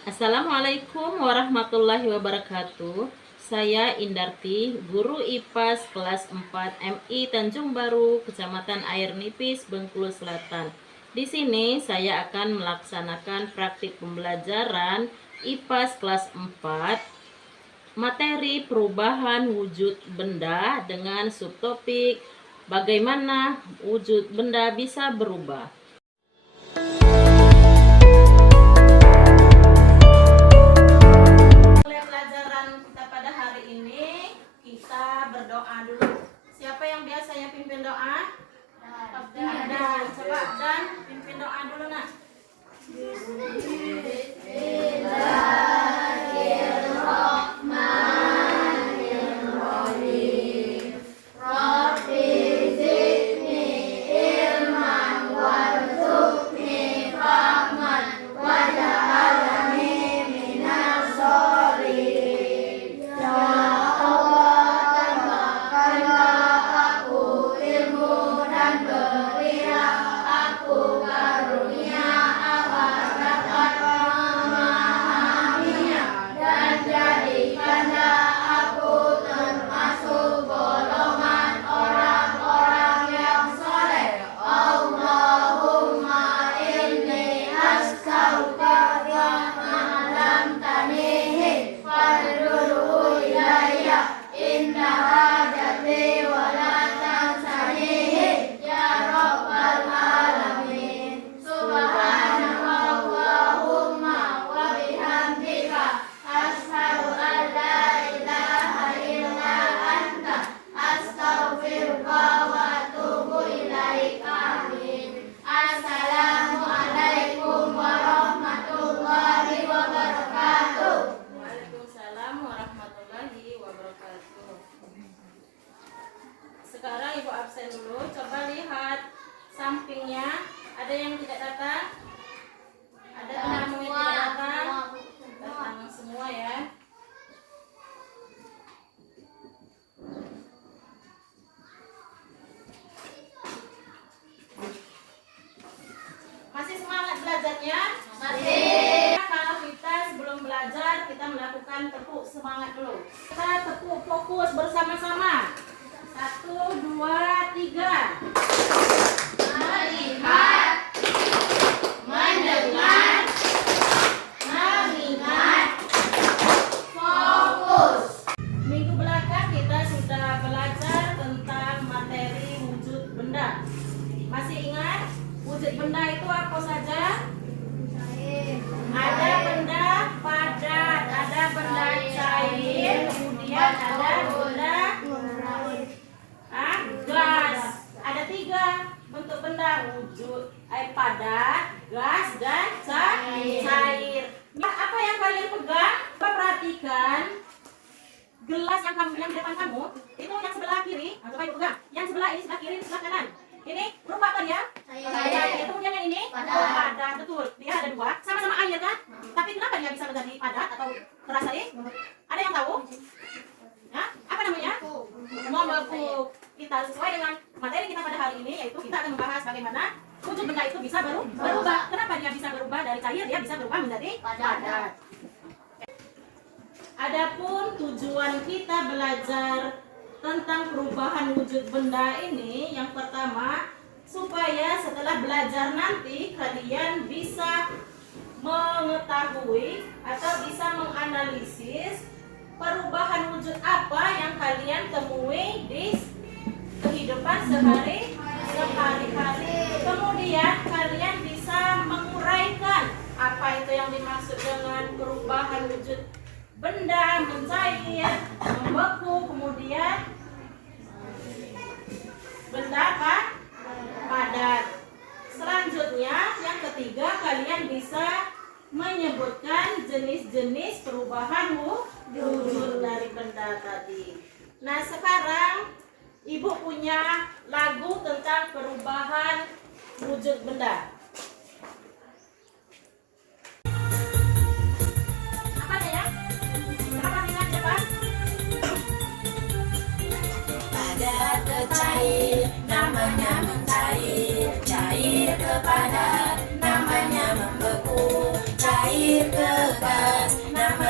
Assalamualaikum warahmatullahi wabarakatuh. Saya Indarti, guru IPAS kelas 4 MI Tanjung Baru, Kecamatan Air Nipis, Bengkulu Selatan. Di sini saya akan melaksanakan praktik pembelajaran IPAS kelas 4, materi perubahan wujud benda dengan subtopik bagaimana wujud benda bisa berubah. Berdoa dulu. Siapa yang biasanya pimpin doa? Dan coba dan pimpin doa dulu nak. Bismillahirrahmanirrahim. Rabbi zidni ilman warzuqni fahman waj'alni minas sholihin. Sekarang ibu absen dulu, coba lihat sampingnya, ada yang tidak datang? Ada tamu yang tidak datang? Datang semua ya. Masih semangat belajarnya? Masih. Kalau kita sebelum belajar kita melakukan tepuk semangat dulu. Kita tepuk fokus bersama-sama. 1, 2, 3. Melihat, mendengar, mengingat, fokus. Minggu belakang kita sudah belajar tentang materi wujud benda. Masih ingat wujud benda itu apa saja? Ada benda padat, ada benda cair, kemudian ada benda gas. Ada 3 bentuk benda wujud, padat, gas, dan cair. Apa yang kalian pegang? Perhatikan gelas yang di depan kamu itu yang sebelah kiri. Coba ibu pegang. Yang sebelah ini sebelah kiri, sebelah kanan. Ini berubah kan ya? Cair. Kemudian yang ini padat, betul. Dia ada 2, sama-sama air kan? Tapi kenapa dia bisa menjadi padat atau keras tadi? Ada yang tahu? Hah? Apa namanya? Membekuk. Kita sesuai dengan materi kita pada hari ini, yaitu kita akan membahas bagaimana wujud benda itu bisa berubah. Kenapa dia bisa berubah dari cair, dia bisa berubah menjadi padat. Adapun tujuan kita belajar tentang perubahan wujud benda ini, yang pertama, supaya setelah belajar nanti kalian bisa mengetahui atau bisa menganalisis perubahan wujud apa yang kalian temui di kehidupan sehari-hari. Kemudian kalian bisa menguraikan apa itu yang dimaksud dengan perubahan wujud benda, mencair, membeku, kemudian benda padat. Selanjutnya yang ketiga, kalian bisa menyebutkan jenis-jenis perubahan wujud dari benda tadi. Nah, sekarang ibu punya lagu tentang perubahan wujud benda. Apa ya? Silakan ingat siapa? Padat ke cair, namanya mencair. Cair ke padat, namanya membeku. Cair ke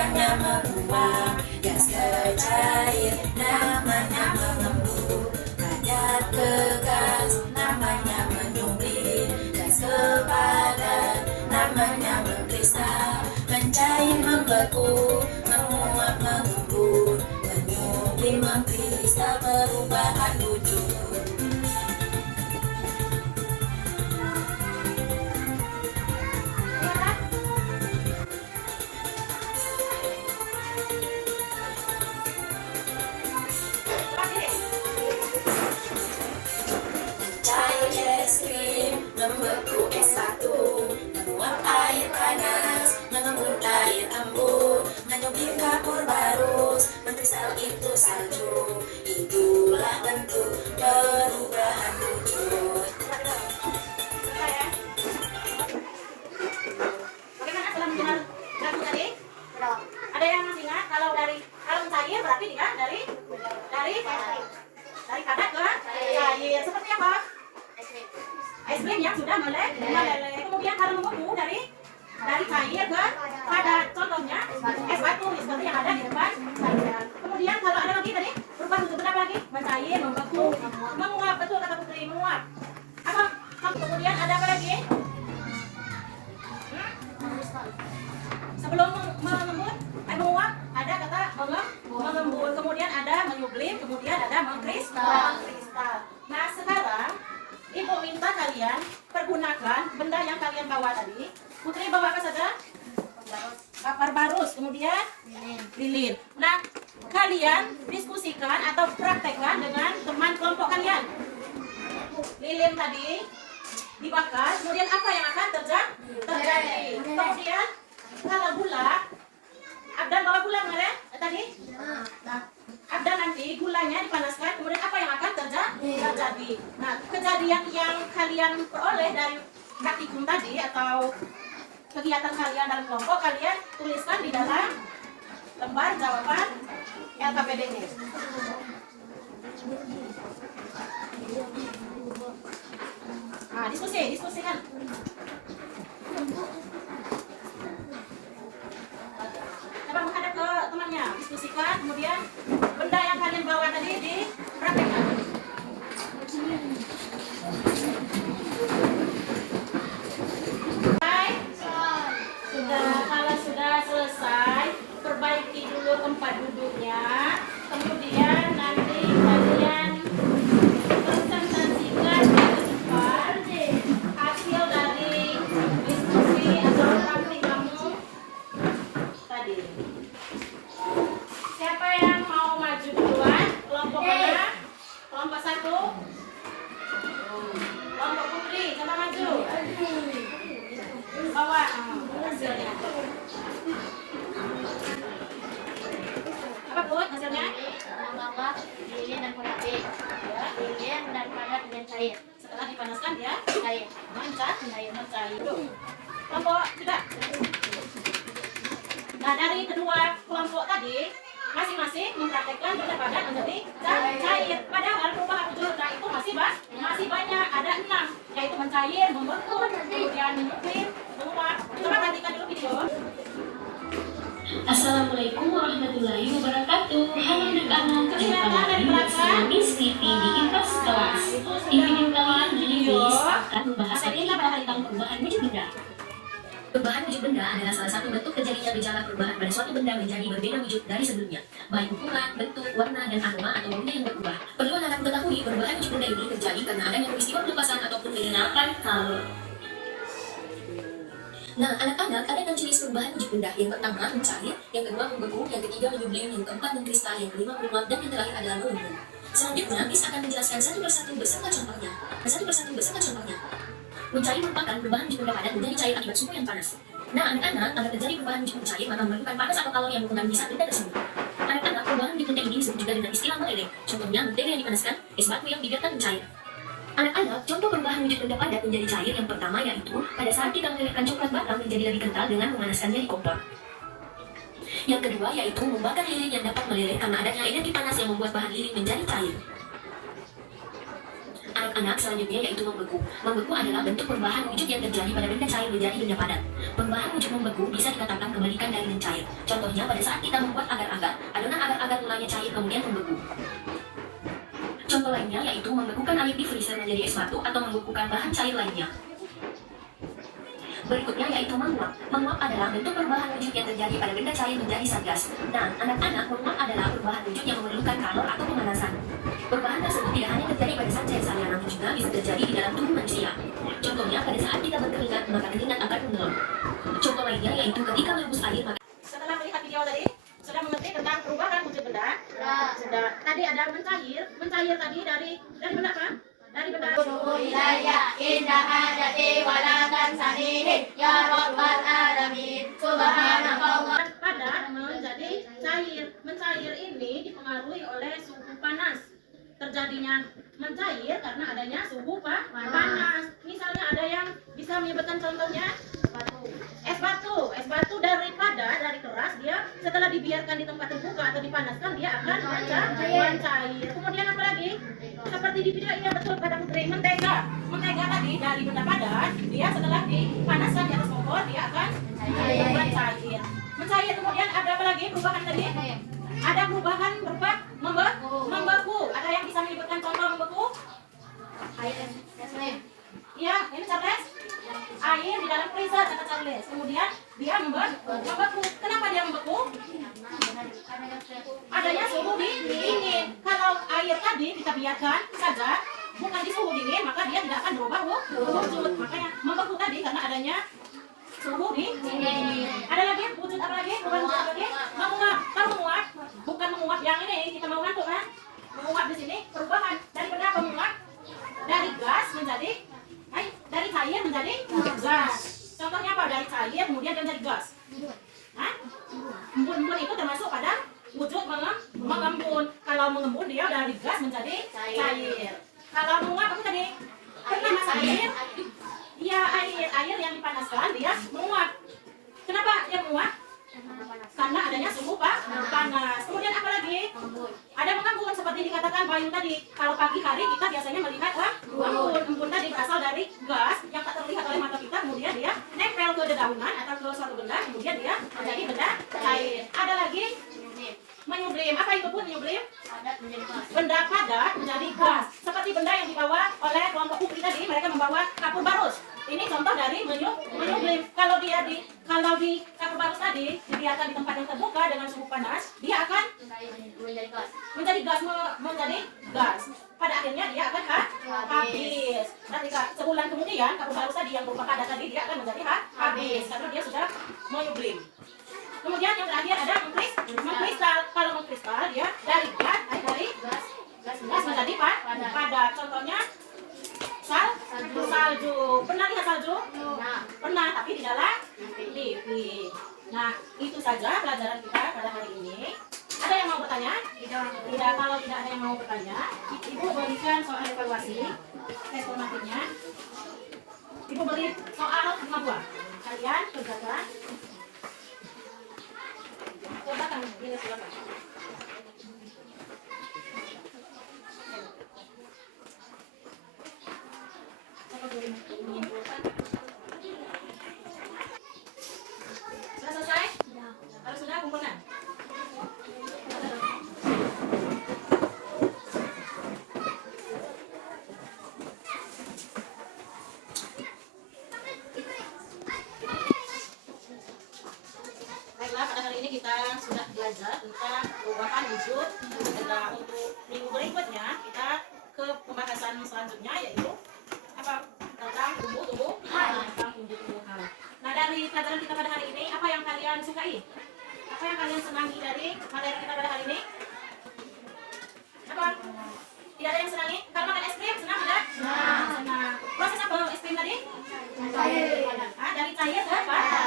namanya menguap. Gas ke cair, namanya mengembun. Padat ke gas, namanya menyublim. Gas ke padat, namanya mengkristal. Mencair, membeku, menguap, mengembun. Menyublim, mengkristal, perubahan wujud. Cair es krim, membeku es batu, menguap air panas, mengembun air embun, menyublim kapur barus, mengkristal itu salju. Itulah bentuk perubahan wujud. Bagaimana setelah mendengar lagu tadi? Ada yang masih ingat kalau cair berarti dia dari padat ke cair. Seperti apa? Es krim yang sudah meleleh. Kemudian kalau membeku dari cair ke padat. Contohnya es batu seperti yang ada di depan saya. Kemudian kalau ada lagi tadi berubah bentuk berapa lagi? Mencair, membeku, menguap. Betul kata Putri, menguap. Apa? Kemudian ada apa lagi? Sebelum mengembun, menguap, ada kata mengembun, kemudian ada menyublim, kemudian ada mengkristal. Nah sekarang Ibu minta kalian pergunakan benda yang kalian bawa tadi. Putri bawa apa saja? Kapar barus, kemudian lilin. Nah kalian diskusikan atau praktekkan dengan teman kelompok kalian. Lilin tadi dibakar, kemudian apa yang akan terjadi? Kemudian kalau gula, Abdan bawa gula mana tadi? Nah, Abdan nanti gulanya dipanaskan, kemudian apa yang akan terjadi? Nah, kejadian yang kalian peroleh dari praktikum tadi atau kegiatan kalian dalam kelompok, kalian tuliskan di dalam lembar jawaban LKPD-nya. Nah, diskusikan. Coba menghadap ke temannya, diskusikan, kemudian benda yang kalian bawa tadi dipraktekkan. Kalau sudah selesai, perbaiki dulu tempat duduknya, kemudian nanti kalian presentasikan di depan hasil dari diskusi atau praktik kamu tadi. Siapa yang mau maju duluan? Kelompok mana? Kelompok 1. Kelompok Putri, coba maju. Bawa hasilnya. Apa Put hasilnya? Bawa lilin dan padat. Ya. Lilin dan padat dengan cair. Setelah dipanaskan dia Cair. mencair. Kelompok 3. Nah dari kedua kelompok tadi masing-masing mempraktekkan benda padat menjadi cair. Padahal perubahan wujud itu masih banyak, ada 6, yaitu mencair, membeku, kemudian menyublim, menguap. Coba perhatikan dulu video. Assalamualaikum warahmatullahi wabarakatuh. Halo anak-anak, jumpa lagi bersama Miss Titi di Intas Kelas. Di video kali ini Miss akan membahas tentang perubahan wujud benda. Perubahan wujud benda adalah salah satu bentuk terjadinya gejala perubahan pada suatu benda menjadi berbeda wujud dari sebelumnya, baik ukuran, bentuk, warna, dan aroma atau baunya yang berubah. Perlu anak-anak mengetahui perubahan wujud benda ini terjadi karena adanya peristiwa pelupasan ataupun pengenalan kalor. Nah, anak-anak ada 6 jenis perubahan wujud benda. Yang pertama mencair, yang kedua membeku, yang ketiga menyublim, yang keempat mengkristal, yang kelima menguap, dan yang terakhir adalah mengembun. Selanjutnya, Miss akan menjelaskan satu persatu bersama contohnya. Mencair merupakan perubahan wujud benda padat menjadi cair akibat suhu yang panas. Nah, anak-anak, agar terjadi perubahan wujud cair, maka memerlukan panas atau kalor yang mempengaruhi zat benda tersebut. Anak-anak, perubahan wujud benda ini disebut juga dengan istilah meleleh. Contohnya, mentega yang dipanaskan, es batu yang dibiarkan mencair. Anak-anak, contoh perubahan wujud benda padat menjadi cair yang pertama yaitu pada saat kita melelehkan coklat batang menjadi lebih kental dengan memanaskannya di kompor. Yang kedua yaitu membakar lilin yang dapat meleleh karena adanya energi panas yang membuat bahan lilin menjadi cair. Anak-anak, Anak selanjutnya yaitu membeku. Membeku adalah bentuk perubahan wujud yang terjadi pada benda cair menjadi benda padat. Perubahan wujud membeku bisa dikatakan kebalikan dari mencair. Contohnya pada saat kita membuat agar-agar, adonan agar-agar mulanya cair kemudian membeku. Contoh lainnya yaitu membekukan air di freezer menjadi es batu atau membekukan bahan cair lainnya. Berikutnya yaitu menguap. Menguap adalah bentuk perubahan wujud yang terjadi pada benda cair menjadi zat gas. Nah, anak-anak, menguap adalah perubahan wujud yang memerlukan kalor atau pemanasan. Perubahan tersebut tidak hanya terjadi pada zat cair saja, namun juga bisa terjadi di dalam tubuh manusia. Contohnya pada saat kita berkeringat, maka keringat akan menguap. Contoh lainnya yaitu ketika merebus air, maka Setelah melihat video tadi, sudah mengerti tentang perubahan wujud benda? Sudah. Tadi ada mencair. Mencair tadi dari benda apa? Dari benda. Ilaya indah hajati walakan sanihi ya rabbal alamin subhanallah. Padat menjadi cair. Mencair ini dipengaruhi oleh suhu panas. Terjadinya mencair karena adanya suhu panas. Misalnya ada yang bisa menyebutkan contohnya? Es batu. Es batu dari padat, dari keras, dia setelah dibiarkan di tempat terbuka atau dipanaskan, dia akan mencair. Kemudian apa lagi? Seperti di video, iya betul kata Putri, mentega. Mentega tadi dari benda padat, dia setelah dipanaskan di atas kompor, dia akan mencair. Mencair. Kemudian ada apa lagi perubahan tadi? Ada perubahan berupa membeku. Ada yang bisa menyebutkan contoh membeku? Iya, ini Charles. Air di dalam freezer kata Charles. Kemudian dia membeku. Kenapa dia membeku? Adanya suhu dingin. Kalau air tadi kita biarkan saja bukan di suhu dingin, maka dia tidak akan berubah wujud. Makanya membeku tadi karena adanya suhu dingin. Ada lagi wujud apa lagi? Perubahan wujud apa lagi? Menguap. Kalau menguap, bukan menguap yang ini kita mau ngantuk kan? Menguap di sini perubahan dari benda apa menguap? Dari gas menjadi dari cair menjadi gas. Contohnya apa? Dari cair kemudian dia menjadi gas. Hah? Embun-embun itu termasuk pada wujud mengembun. Kalau mengembun dia dari gas menjadi cair. Kalau menguap apa tadi? Pernah masak air? Iya, air yang dipanaskan dia menguap. Kenapa dia menguap? Karena adanya suhu panas. Kemudian apa lagi? Ada mengembun seperti dikatakan Bayu tadi. Kalau pagi hari kita biasanya melihat embun tadi berasal dari gas yang tak terlihat oleh mata kita. Kemudian dia nempel ke dedaunan atau ke suatu benda. Kemudian dia menjadi benda cair. Ada lagi menyublim. Apa itu pun menyublim? Benda padat menjadi gas. Seperti benda yang dibawa oleh kelompok UPI tadi. Mereka membawa kapur barus. Ini contoh dari menyublim. Kalau di kapur barus tadi dibiarkan di tempat yang terbuka dengan suhu panas, dia akan menjadi gas. Pada akhirnya dia akan habis. Nanti sebulan kemudian kapur barus tadi yang berupa padat tadi dia akan menjadi habis karena dia sudah menyublim. Kemudian yang terakhir ada mengkristal. Kalau mengkristal dia dari gas menjadi padat. Contohnya salju. Pernah lihat salju? Pernah, tapi di dalam TV. Nah, itu saja pelajaran kita pada hari ini. Ada yang mau bertanya? Tidak. Kalau tidak ada yang mau bertanya, Ibu berikan soal evaluasi tes formatifnya. Ibu beri soal 5 buah. Kalian kerjakan. Coba kan, ini silakan. Sudah selesai? Kalau sudah, kumpulkan. Baiklah, pada hari ini kita sudah belajar tentang perubahan wujud. Dan untuk minggu berikutnya kita ke pembahasan selanjutnya yaitu apa? Tentang tumbuh-tumbuhan. Nah, dari pelajaran kita pada hari ini, apa yang kalian sukai? Apa yang kalian senangi dari materi kita pada hari ini? Apa? Tidak ada yang senangi? Kalau makan es krim, senang tidak? Senang. Proses apa es krim tadi? Cair. Dari cair ke padat.